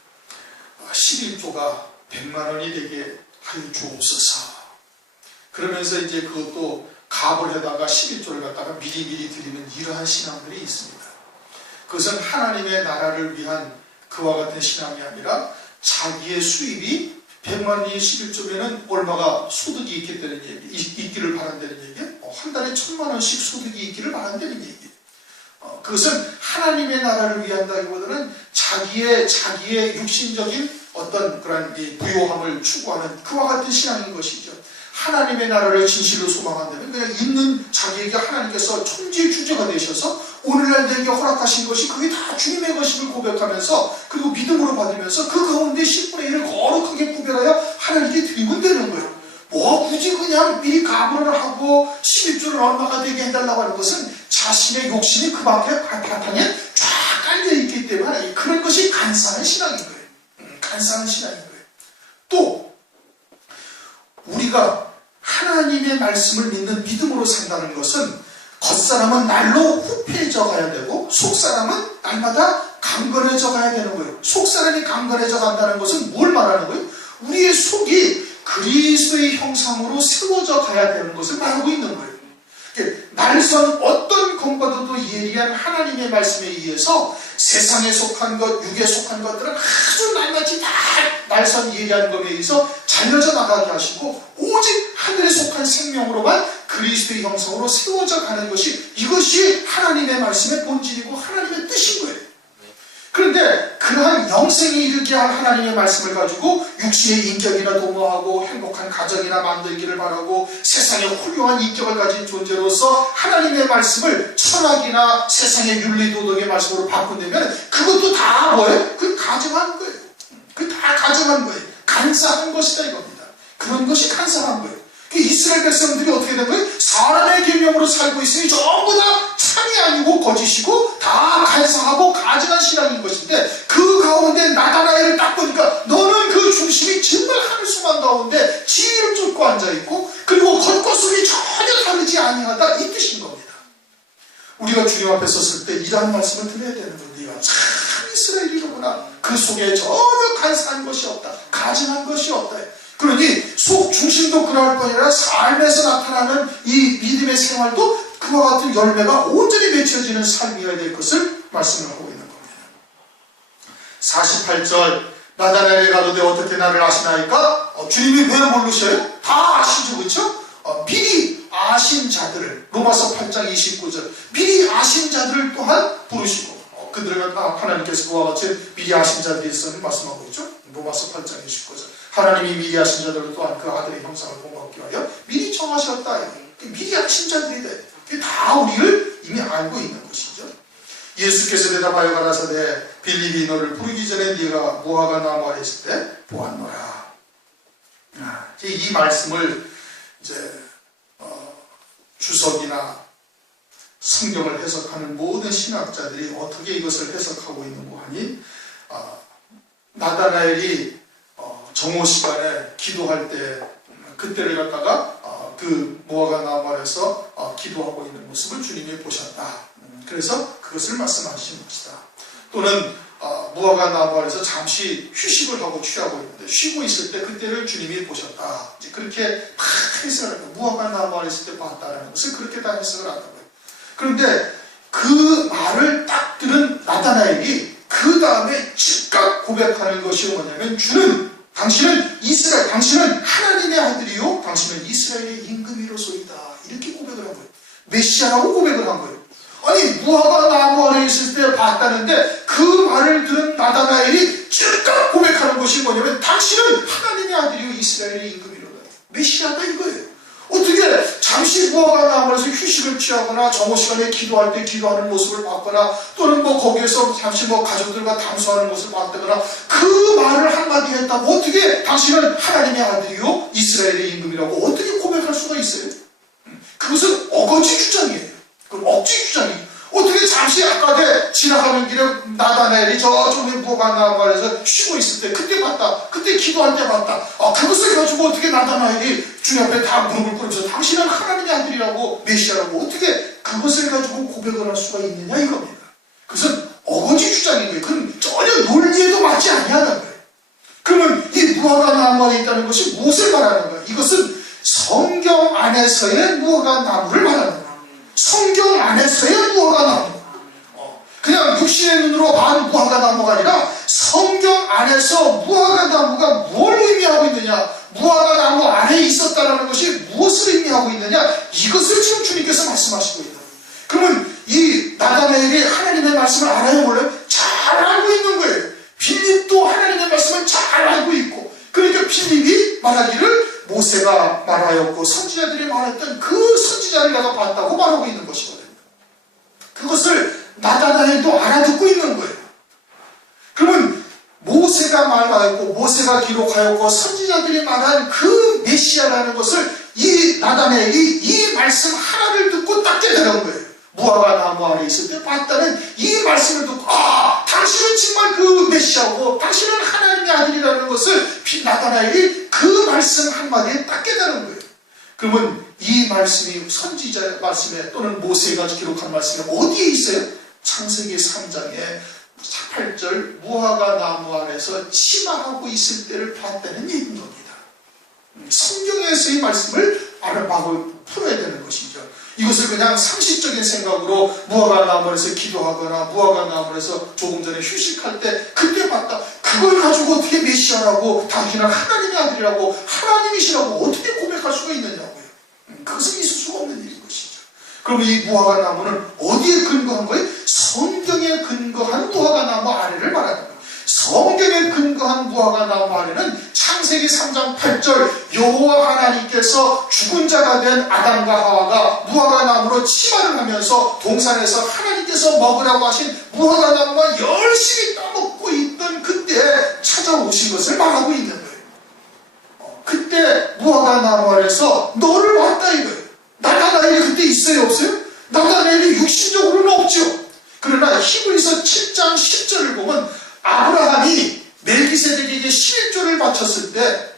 11조가 100만 원이 되게 하여 주옵소서. 그러면서 이제 그것도 갑을 해다가 11조를 갖다가 미리미리 드리는 이러한 신앙들이 있습니다. 그것은 하나님의 나라를 위한 그와 같은 신앙이 아니라 자기의 수입이 100만 원이 11조면은 얼마가 소득이 있기를 바란다는 얘기예요. 한 달에 1000만 원씩 소득이 있기를 바란다는 얘기예요. 그것은 하나님의 나라를 위한다기보다는 자기의 육신적인 어떤 그런 이 부요함을 추구하는 그와 같은 신앙인 것이죠. 하나님의 나라를 진실로 소망한다면 그냥 있는 자기에게 하나님께서 천지주제가 되셔서 오늘날 내게 허락하신 것이 그게 다 주님의 것임을 고백하면서 그리고 믿음으로 받으면서 그 가운데 10분의 1을 거룩하게 구별하여 하나님께 드리면 되는 거예요. 뭐 굳이 그냥 미리 가불을 하고 11조를 얼마가 되게 해달라고 하는 것은 자신의 욕심이 그 밖에 바탕에 쫙 깔려있기 때문에 그런 것이 간사한 신앙인 거예요. 간사한 신앙인 거예요. 또 우리가 하나님의 말씀을 믿는 믿음으로 산다는 것은 겉사람은 날로 후패해져 가야 되고 속사람은 날마다 강건해져 가야 되는 거예요. 속사람이 강건해져 간다는 것은 뭘 말하는 거예요? 우리의 속이 그리스도의 형상으로 세워져 가야 되는 것을 말하고 있는 거예요. 날선 어떤 것보다도 예리한 하나님의 말씀에 의해서 세상에 속한 것, 육에 속한 것들은 아주 날마치 다 날선 예리한 것에 의해서 잘려져 나가게 하시고 오직 하늘에 속한 생명으로만 그리스도의 형상으로 세워져 가는 것이 이것이 하나님의 말씀의 본질이고 하나님의 뜻인 거예요. 그런데 그러한 영생에 이르게 할 하나님의 말씀을 가지고 육신의 인격이나 도모하고 행복한 가정이나 만들기를 바라고 세상에 훌륭한 인격을 가진 존재로서 하나님의 말씀을 철학이나 세상의 윤리도덕의 말씀으로 바꾼다면 그것도 다 뭐예요? 그 가정한 거예요. 그 다 가정한 거예요. 간사한 것이다 이겁니다. 그런 것이 간사한 거예요. 이스라엘 백성들이 어떻게 된 거예요? 사람의 계명으로 살고 있으니 전부 다 참이 아니고 거짓이고 다 간사하고 가증한 신앙인 것인데 그 가운데 나다나엘을 딱 보니까 너는 그 중심이 정말 하늘 수만 가운데 지혜를 쫓고 앉아있고 그리고 겉과 속이 전혀 다르지 아니하다 이 뜻인 겁니다. 우리가 주님 앞에 섰을 때 이러한 말씀을 드려야 되는 겁니다. 참 이스라엘이로구나. 그 속에 전혀 간사한 것이 없다. 가증한 것이 없다. 그러니 속 중심도 그럴 뿐 아니라 삶에서 나타나는 이 믿음의 생활도 그와 같은 열매가 온전히 맺혀지는 삶이어야 될 것을 말씀을 하고 있는 겁니다. 48절 나다나엘이 가로되 어떻게 나를 아시나이까? 주님이 왜 모르셔요? 다 아시죠, 그렇죠? 미리 아신 자들을 로마서 8장 29절 미리 아신 자들을 또한 부르시고 그들은 하나님께서 그와 같이 미리 아신 자들이 있었는 말씀하고 있죠. 로마서 8장 29절 하나님이 미리 아신 자들을 또한 그 아들의 형상을 본받기 위하여 미리 정하셨다. 미리 아신 자들이다. 다 우리를 이미 알고 있는 것이죠. 예수께서 대답하여 가라사대 빌립이 너를 부르기 전에 네가 무화과 나무 아래 있을 때 보았노라. 이 말씀을 이제 주석이나 성경을 해석하는 모든 신학자들이 어떻게 이것을 해석하고 있는가 하니 나다나엘이 정오 시간에 기도할 때 그때를 갖다가 그 무화과 나무 아래서 기도하고 있는 모습을 주님이 보셨다. 그래서 그것을 말씀하신 것이다. 또는 무화과 나무 아래서 잠시 휴식을 하고 취하고 있는데 쉬고 있을 때 그때를 주님이 보셨다. 이제 그렇게 막 해석을 하고 무화과 나무 아래 있을 때 봤다라는 것을 그렇게 다 해석을 한다고요. 그런데 그 말을 딱 들은 나다나엘이 그 다음에 즉각 고백하는 것이 뭐냐면 당신은 이스라엘, 당신은 하나님의 아들이요 당신은 이스라엘의 임금이로소이다. 이렇게 고백을 한 거예요. 메시아라고 고백을 한 거예요. 아니 무화과 나무 아래 있을 때 봤다는데 그 말을 들은 나다나엘이 즉각 고백하는 것이 뭐냐면 당신은 하나님의 아들이요 이스라엘의 임금이로다. 메시아다 이거예요. 어떻게 잠시 무화과 나무에서 휴식을 취하거나 정오 시간에 기도할 때 기도하는 모습을 봤거나 또는 거기에서 잠시 가족들과 담소하는 모습을 봤다거나 그 말을 한마디 했다고 어떻게 당신은 하나님의 아들이요 이스라엘의 임금이라고 어떻게 고백할 수가 있어요? 그것은 어거지 주장이에요. 그건 억지 주장이에요. 어떻게 잠시 아까에 지나가는 길에 나다나엘이 저쪽에 무화과 나무 아래서 쉬고 있을 때 그때 봤다. 그때 기도할 때 봤다. 그것을 가지고 어떻게 나다나엘이 주님 앞에 다 무릎을 꿇으면서 당신은 하나님의 아들이라고 메시아라고 어떻게 그것을 가지고 고백을 할 수가 있느냐 이겁니다. 그것은 어거지 주장인 거예요. 그건 전혀 논리에도 맞지 아니하는 거예요. 그러면 이 무화과 나무 아래 있다는 것이 무엇을 말하는 거예요? 이것은 성경 안에서의 무화과 나무를 말하는 거예요. 성경 안에서의 무화과 나무. 그냥 육신의 눈으로 반 무화과 나무가 아니라 성경 안에서 무화과 나무가 뭘 의미하고 있느냐, 무화과 나무 안에 있었다는 것이 무엇을 의미하고 있느냐, 이것을 지금 주님께서 말씀하시고 있다. 그러면 이 나다나엘이 하나님의 말씀을 알아요 몰라요? 잘 알고 있는 거예요. 빌립도 하나님의 말씀을 잘 말하기를 모세가 말하였고 선지자들이 말했던 그 선지자를 내가 봤다고 말하고 있는 것이거든요. 그것을 나다나엘도 알아듣고 있는 거예요. 그러면 모세가 말하였고 모세가 기록하였고 선지자들이 말한 그 메시아라는 것을 이 나다나엘이 이 말씀 하나를 듣고 딱 깨달은 거예요. 무화과 나무 아래 있을 때 봤다는 이 말씀을 듣고 당신은 정말 그 메시아고 당신은 하나님의 아들이라는 것을 나다나엘이 그 말씀 한마디에 딱 깨달은 거예요. 그러면 이 말씀이 선지자 말씀에 또는 모세가 기록한 말씀에 어디에 있어요? 창세기 3장에 8절 무화과 나무 아래서 치마하고 있을 때를 봤다는 얘기인 겁니다. 성경에서의 말씀을 알아보고 풀어야 되는 것이죠. 이것을 그냥 상식적인 생각으로 무화과 나무에서 기도하거나 무화과 나무에서 조금 전에 휴식할 때 그때 봤다. 그걸 가지고 어떻게 메시아라고 당신은 하나님의 아들이라고 하나님이시라고 어떻게 고백할 수가 있느냐고요. 그것은 있을 수가 없는 일인 것이죠. 그러면 이 무화과 나무는 어디에 근거한 거예요? 성경에 근거한 무화과 나무 아래를 말하는 거예요. 성경에 근거한 무화과 나무 아래는 창세기 3장 8절 여호와 하나님께서 죽은 자가 된 아담과 하와가 무화과 나무로 치마를 하면서 동산에서 하나님께서 먹으라고 하신 무화과 나무가 열심히 따먹고 있던 그때 찾아오신 것을 말하고 있는 거예요. 그때 무화과 나무 아래서 너를 봤다 이거예요. 나다나엘이 그때 있어요 없어요? 나다나엘이 육신적으로는 없죠. 그러나 히브리서 7장 10절을 보면 아브라함이 멜기세덱에게 11조를 바쳤을 때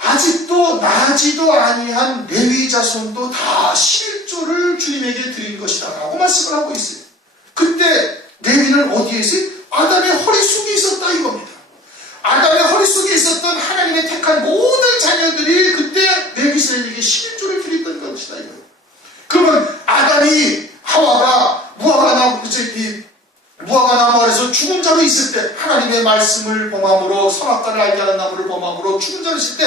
아직도 나지도 아니한 레위 자손도 다 11조를 주님에게 드린 것이다 라고 말씀을 하고 있어요. 그때 레위는 어디에 있어요? 아담의 허리 속에 있었다 이겁니다. 아담의 허리 속에 있었던 하나님의 택한 모든 자녀들이 그때 멜기세덱에게 11조를 드렸던 것이다 이거예요. 그러면 아담이 하와가 무화과 나무 아래서 죽은 자로 있을 때 하나님의 말씀을 범함으로 선악과를 알게 하는 나무를 범함으로 죽은 자로 있을 때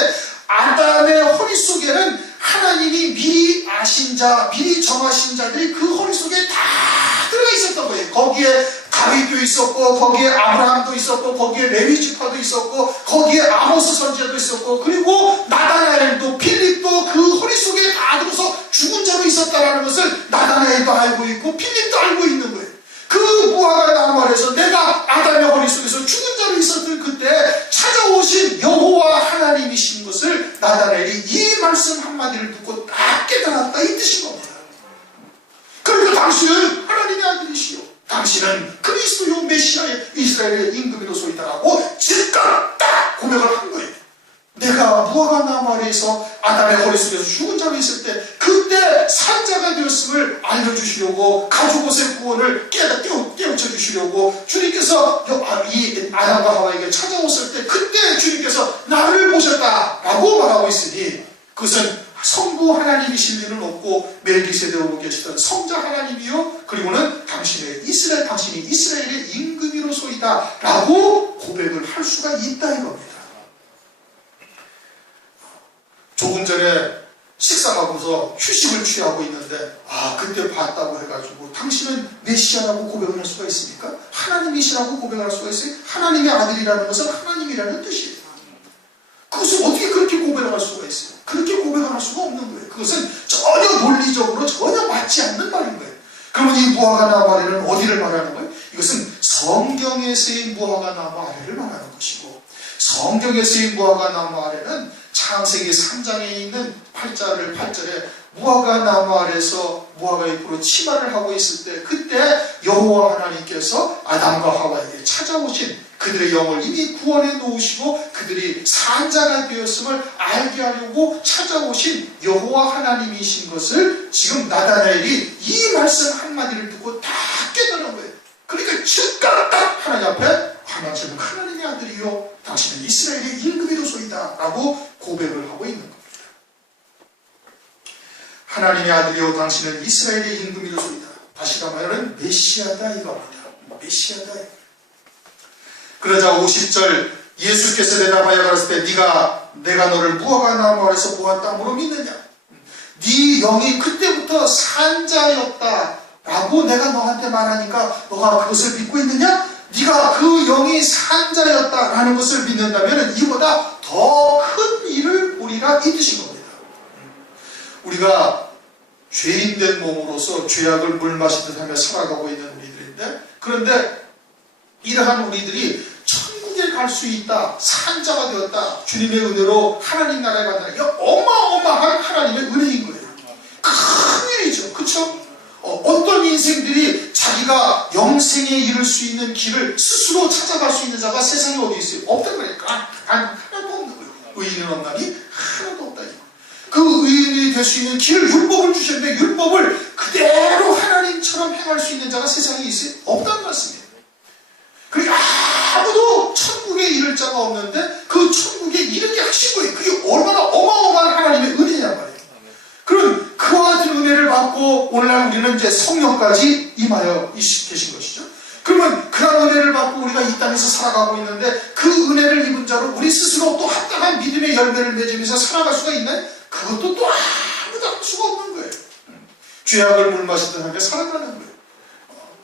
아담의 허리 속에는 하나님이 미리 아신 자, 미리 정하신 자들이 그 허리 속에 다 들어가 있었던 거예요. 거기에 다윗도 있었고 거기에 아브라함도 있었고 거기에 레위 지파도 있었고 거기에 아모스 선지자도 있었고 그리고 나다나엘도 필립도 그 허리 속에 다 들어서 죽은 자로 있었다는 것을 나다나엘도 알고 있고 필립도 알고 있는 거예요. 그 무화과 나무 아래서 내가 아담의 허리 속에서 죽은 자로 있었던 그때 찾아오신 여호와 하나님이신 것을 나다나엘이 이 말씀 한마디를 듣고 딱 깨달았다 이 뜻인 겁니다. 그러니까 당신은 하나님의 아들이시요 당신은 그리스도요 메시아의 이스라엘의 임금이로소이다라고 즉각 딱 고백을 한 거예요. 내가 무화과 나무 아래에서 아담의 허리 속에서 죽은 자로 있을 때 그때 산자가 되었음을 알려주시려고 가족옷의 구원을 깨우쳐 주시려고 주님께서 이 아담과 하와에게 찾아오실 때 그때 주님께서 나를 보셨다라고 말하고 있으니 그것은 성부 하나님이실 리는 없고 멜기세덱으로 계시던 성자 하나님이요 그리고는 당신이 이스라엘의 임금이로소이다 라고 고백을 할 수가 있다 이겁니다. 조금 전에 식사하고서 휴식을 취하고 있는데 그때 봤다고 해가지고 당신은 메시아라고 고백을 할 수가 있습니까? 하나님이시라고 고백을 할 수가 있어요? 하나님의 아들이라는 것은 하나님이라는 뜻이에요. 그것을 어떻게 그렇게 고백을 할 수가 있어요? 그렇게 고백을 할 수가 없는 거예요. 그것은 전혀 논리적으로 전혀 맞지 않는 말인 거예요. 그러면 이 무화과 나무 아래는 어디를 말하는 거예요? 이것은 성경에서의 무화과 나무 아래를 말하는 것이고 성경에서의 무화과 나무 아래는 창세기 3장에 있는 8절에 무화과 나무 아래서 무화과 잎으로 치마를 하고 있을 때 그때 여호와 하나님께서 아담과 하와에게 찾아오신 그들의 영을 이미 구원해 놓으시고 그들이 산자가 되었음을 알게 하려고 찾아오신 여호와 하나님이신 것을 지금 나다나엘이 이 말씀 한마디를 듣고 다 깨달은 거예요. 그러니까 즉각 딱 하나님 앞에 당신은 하나님의 아들이요 당신은 이스라엘의 임금이로소이다 라고 고백을 하고 있는 겁니다. 하나님의 아들이요 당신은 이스라엘의 임금이로소이다. 다시가 말하는 메시아다 이겁니다. 메시아다. 그러자 50절 예수께서 대답하여 가라사대 내가 너를 무화과 나무 아래서 보았다므로 믿느냐? 네 영이 그때부터 산자였다 라고 내가 너한테 말하니까 너가 그것을 믿고 있느냐? 네가 그 영이 산자였다 하셨다라는 것을 믿는다면 이보다 더 큰 일을 보리라 이 뜻인 겁니다. 우리가 죄인된 몸으로서 죄악을 물 마시듯 하며 살아가고 있는 우리들인데, 그런데 이러한 우리들이 천국에 갈 수 있다, 산자가 되었다, 주님의 은혜로 하나님 나라에 간다, 이거 어마어마한 하나님의 은혜인 거예요. 큰 일이죠. 그렇죠? 어떤 인생들이 자기가 영생에 이를 수 있는 길을 스스로 찾아갈 수 있는 자가 세상에 어디 있어요? 없단 말이니까. 하나도 없는 거예요. 의인은 없나니 하나도 없다. 그 의인이 될 수 있는 길을, 율법을 주셨는데 율법을 그대로 하나님처럼 행할 수 있는 자가 세상에 있어요? 없다는 말씀이에요. 그러니까 아무도 천국에 이를 자가 없는데 그 천국에 이르게 하신 거예요. 그게 얼마나 어마어마한 하나님의 은혜냐 말이에요. 그런 그와 같은 은혜를 받고 오늘날 우리는 이제 성령까지 임하여 계신 것이죠. 그러면 그런 은혜를 받고 우리가 이 땅에서 살아가고 있는데 그 은혜를 입은 자로 우리 스스로 또 합당한 믿음의 열매를 맺으면서 살아갈 수가 있나요? 그것도 또 아무도 할 수가 없는 거예요. 죄악을 물 마시듯 하며 살아가는 거예요.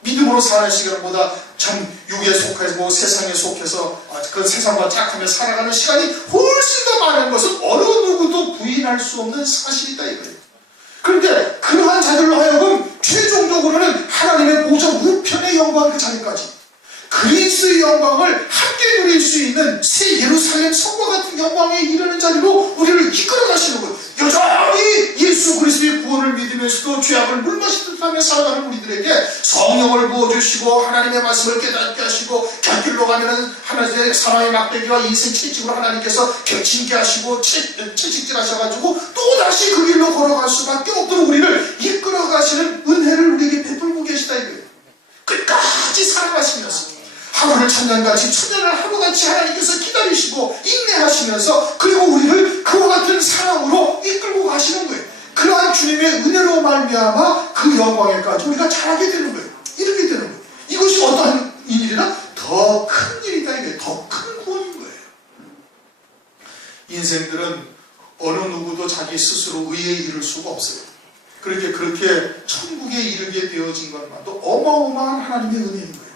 믿음으로 사는 시간보다 참 육에 속해서 뭐 세상에 속해서 그 세상과 짝하며 살아가는 시간이 훨씬 더 많은 것은 어느 누구도 부인할 수 없는 사실이다 이거예요. 그런데 그러한 자들로 하여금 최종적으로는 하나님의 보좌 우편의 영광 그 자리까지 그리스도의 영광을 함께 누릴 수 있는 새 예루살렘 성과 같은 영광에 이르는 자리로 우리를 이끌어 가시는 거예요. 여전히 예수 그리스도의 구원을 믿으면서도 죄악을 물마시듯 하며 살아가는 우리들에게 성령을 부어주시고 하나님의 말씀을 깨닫게 하시고 곁길로 가면은 하나님의 사랑의 막대기와 인생 채찍으로 하나님께서 겹치게 하시고 채찍질 하셔가지고 또다시 그 길로 걸어갈 수밖에 없도록 우리를 이끌어 가시는 은혜를 우리에게 베풀고 계시다 이거예요. 끝까지 살아가시면서 하루를 천년같이 천년을 하루같이 하나님께서 기다리시고 인내하시면서 그리고 우리를 그와 같은 사랑으로 이끌고 가시는 거예요. 그러한 주님의 은혜로 말미암아 그 영광에까지 우리가 자라게 되는 거예요. 이렇게 되는 거예요. 이것이 어떠한 일이나 더 큰 일이다 이게 더 큰 구원인 거예요. 인생들은 어느 누구도 자기 스스로 의에 이를 수가 없어요. 그렇게 천국에 이르게 되어진 것만도 어마어마한 하나님의 은혜인 거예요.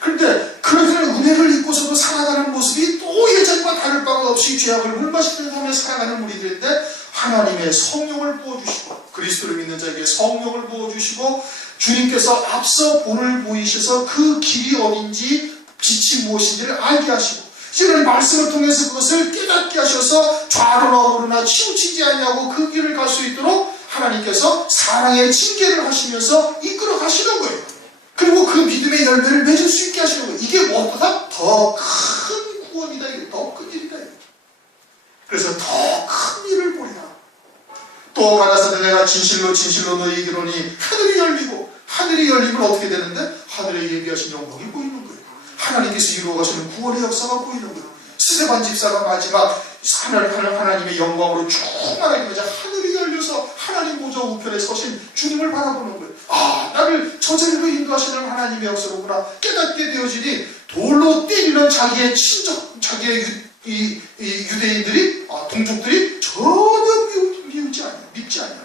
그런데 그런 은혜를 입고서도 살아가는 모습이 또 예전과 다를 바가 없이 죄악을 물마시듯 하며 살아가는 우리들인데 하나님의 성령을 부어주시고 그리스도를 믿는 자에게 성령을 부어주시고 주님께서 앞서 본을 보이셔서 그 길이 어딘지 빛이 무엇인지를 알게 하시고 이제는 말씀을 통해서 그것을 깨닫게 하셔서 좌로나 우로나 치우치지 아니하고 그 길을 갈 수 있도록 하나님께서 사랑의 징계를 하시면서 이끌어 가시는 거예요. 그리고 그 믿음의 열매를 맺을 수 있게 하시는 거예요. 이게 무엇보다 더 큰 구원이다. 이게 더 큰 일이다. 그래서 더 큰 일을 보리라. 또 가라사대 내가 진실로 너희에게 이르노니 하늘이 열리고 하늘이 열리면 어떻게 되는데 하늘에 예비하신 영광이 보이는 거예요. 하나님께서 이루어 가시는 구원의 역사가 보이는 거예요. 스데반 집사가 마지막 하나님의 영광으로 충만하게 되자 하늘이 열려서 하나님 보좌 우편에 서신 주님을 바라보는 거예요. 나를 저 자리로 인도하시는 하나님의 역사로구나 깨닫게 되어지니 돌로 때리는 자기의 친족, 자기의 유대인들이, 동족들이 전혀 믿지 않아요.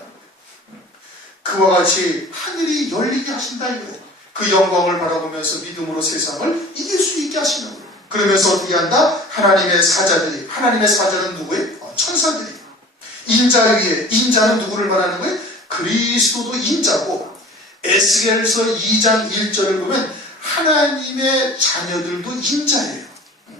그와 같이 하늘이 열리게 하신다 이거예요. 그 영광을 바라보면서 믿음으로 세상을 이길 수 있게 하시는 거예요. 그러면서 어떻게 한다? 하나님의 사자는 누구예요? 천사들이에요. 인자 위에, 인자는 누구를 말하는 거예요? 그리스도도 인자고 에스겔서 2장 1절을 보면 하나님의 자녀들도 인자예요.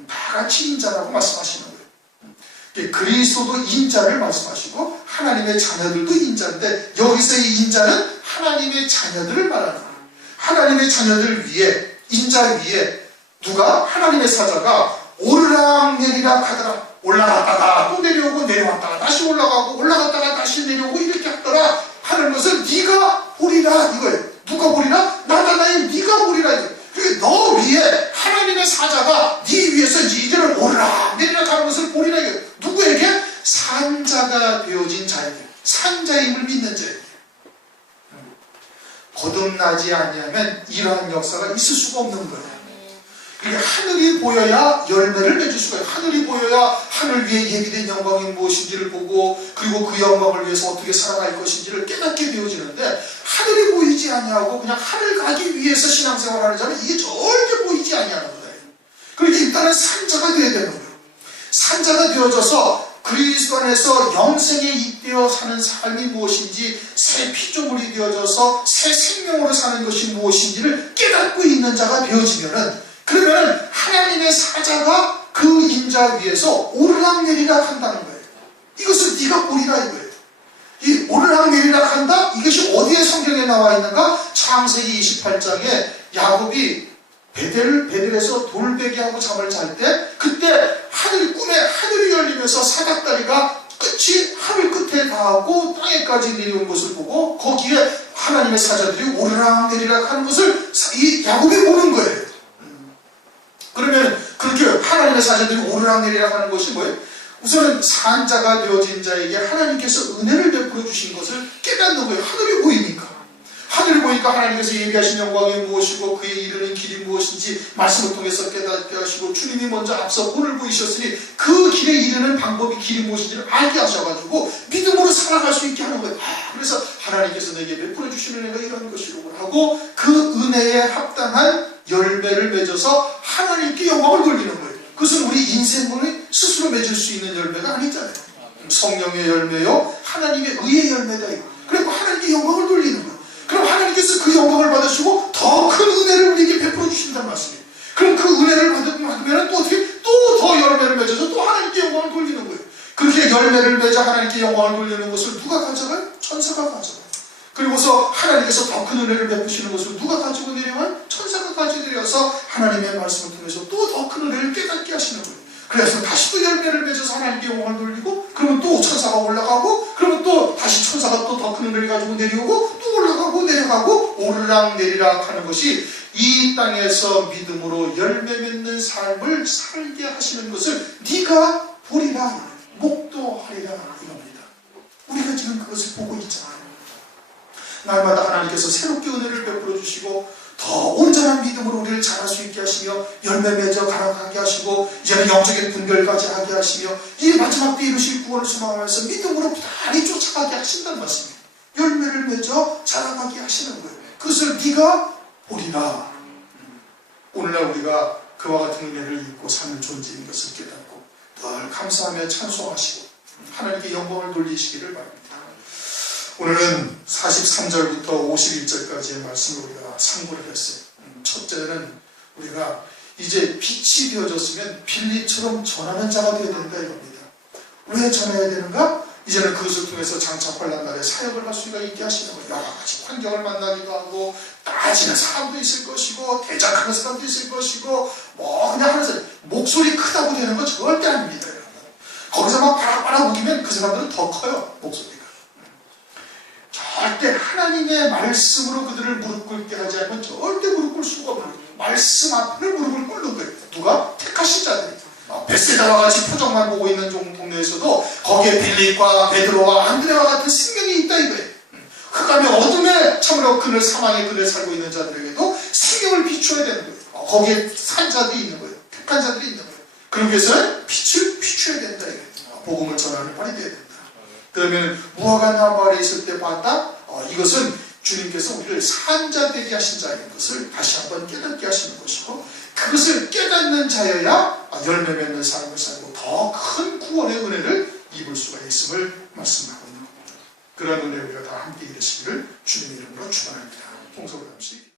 다 같이 인자라고 말씀하시는 거예요. 그리스도도 인자를 말씀하시고 하나님의 자녀들도 인자인데 여기서 이 인자는 하나님의 자녀들을 말하는 거예요. 하나님의 자녀들 위에, 인자 위에 누가? 하나님의 사자가 오르락 내리락 하더라. 올라갔다가 또 내려오고 내려왔다가 다시 올라갔다가 다시 내려오고 이렇게 하더라 하는 것은 네가 보리라 이거예요. 누가 보리라? 나다나엘 네가 보리라 이거예요. 그러니까 너 위에 하나님의 사자가 네 위에서 이들을 오르락 내리락 하는 것을 보리라 이거예요. 누구에게? 산자가 되어진 자에게, 산자임을 믿는 자에게. 거듭나지 아니하면 이러한 역사가 있을 수가 없는 거예요. 그러니까 하늘이 보여야 열매를 맺을 수가 있어요. 하늘이 보여야 하늘 위에 예비된 영광이 무엇인지를 보고 그리고 그 영광을 위해서 어떻게 살아갈 것인지를 깨닫게 되어지는데 하늘이 보이지 아니하고 그냥 하늘 가기 위해서 신앙생활하는 자는 이게 절대 보이지 아니하는 거예요. 그러니까 일단은 산자가 되어야 되는 거예요. 산자가 되어져서 그리스도 안에서 영생에 잇대어 사는 삶이 무엇인지, 새 피조물이 되어져서 새 생명으로 사는 것이 무엇인지를 깨닫고 있는 자가 되어지면은, 그러면은 하나님의 사자가 그 인자 위에서 오르락내리락 한다는 거예요. 이것을 네가 보리라 이거예요. 이 오르락내리락 한다? 이것이 어디에 성경에 나와 있는가? 창세기 28장에 야곱이 베델에서 돌베개하고 잠을 잘 때, 그때 꿈에 하늘이 열리면서 사닥다리가 끝이 하늘 끝에 닿고 땅에까지 내려온 것을 보고 거기에 하나님의 사자들이 오르락내리락 하는 것을 이 야곱이 보는 거예요. 그러면 그렇게 하나님의 사자들이 오르락내리락 하는 것이 뭐예요? 우선은 산자가 되어진 자에게 하나님께서 은혜를 베풀어 주신 것을 깨닫는 거예요. 하늘이 보이니까. 하늘이 보니까 하나님께서 예비하신 영광이 무엇이고 그에 이르는 길이 무엇인지 말씀을 통해서 깨닫게 하시고, 주님이 먼저 앞서 본을 보이셨으니 그 길에 이르는 방법이 길이 무엇인지를 알게 하셔가지고 믿음으로 살아갈 수 있게 하는 거예요. 그래서 하나님께서 내게 베풀어 주시는 은혜가 이런 것이라고 하고, 그 은혜에 합당한 열매를 맺어서 하나님께 영광을 돌리는 거예요. 그것은 우리 인생을 스스로 맺을 수 있는 열매가 아니잖아요. 성령의 열매요, 하나님의 의의 열매다. 그리고 하나님께 영광을 돌리는 거예요. 그럼 하나님께서 그 영광을 받으시고 더 큰 은혜를 우리에게 베풀어 주신다는 말씀이에요. 그럼 그 은혜를 받으면 또 어떻게 또 더 열매를 맺어서 또 하나님께 영광을 돌리는 거예요. 그렇게 열매를 맺어 하나님께 영광을 돌리는 것을 누가 가져가요? 천사가 가져가요. 그리고서 하나님께서 더 큰 은혜를 베푸시는 것을 누가 가지고 내려와요? 천사가 가지고 내려와서 하나님의 말씀을 통해서 또 더 큰 은혜를 깨닫게 하시는 거예요. 그래서 다시 또 열매를 맺어서 하나님께 영광을 돌리고, 그러면 또 천사가 올라가고, 그러면 또 다시 천사가 또 더 큰 은혜를 가지고 내려오고, 또 올라가고 내려가고 오르락내리락 하는 것이 이 땅에서 믿음으로 열매 맺는 삶을 살게 하시는 것을 네가 보리라, 목도하리라 이겁니다. 우리가 지금 그것을 보고 있잖아요. 날마다 하나님께서 새롭게 은혜를 베풀어 주시고 더 온전한 믿음으로 우리를 자랄 수 있게 하시며 열매 맺어 가라가게 하시고, 이제는 영적인 분별까지 하게 하시며 이 마지막 때 이루실 구원을 소망하면서 믿음으로 부단히 쫓아가게 하신다는 말씀이에요. 열매를 맺어 자라가게 하시는 거예요. 그것을 네가 보리라. 오늘날 우리가 그와 같은 은혜를 입고 사는 존재인 것을 깨닫고 늘 감사하며 찬송하시고 하나님께 영광을 돌리시기를 바랍니다. 오늘은 43절부터 51절까지의 말씀을 우리가 상고를 했어요. 첫째는 우리가 이제 빛이 되어졌으면 빌립처럼 전하는 자가 되어야 된다 이겁니다. 왜 전해야 되는가? 이제는 그것을 통해서 장차 환난 날에 사역을 할 수가 있게 하시는 거예요. 여러 가지 환경을 만나기도 하고, 따지는 사람도 있을 것이고, 대적하는 사람도 있을 것이고, 뭐 그냥 하는 사람, 목소리 크다고 되는 건 절대 아닙니다. 거기서 막 바락바락 우기면 그 사람들은 더 커요, 목소리가. 절대 하나님의 말씀으로 그들을 무릎 꿇게 하지 않으면 절대 무릎 꿇을 수가 없는 거예요. 말씀 앞을 무릎을 꿇는 거예요. 누가? 택하신 자들이. 베세다와 같이 표적만 보고 있는 동네에서도 거기에 빌립과 베드로와 안드레와 같은 생명이 있다 이거예요. 흑암의 어둠에 참으로 그늘 사망의 그늘에 살고 있는 자들에게도 생명을 비추어야 되는 거예요. 거기에 산 자들이 있는 거예요. 택한 자들이 있는 거예요. 그러기 위해서는 빛을 비추어야 된다 이거예요. 복음을 전하는 발이 되어야 된다. 그러면 무화과 나무 아래 있을 때 봤다? 이것은 주님께서 우리를 산자 되게 하신 자인 것을 다시 한번 깨닫게 하시는 것이고, 그것을 깨닫는 자여야 열매 맺는 삶을 살고 더 큰 구원의 은혜를 입을 수가 있음을 말씀하고 있는 겁니다. 그런 은혜 우리가 다 함께 이루시기를 주님의 이름으로 축원합니다. 봉독을 잠시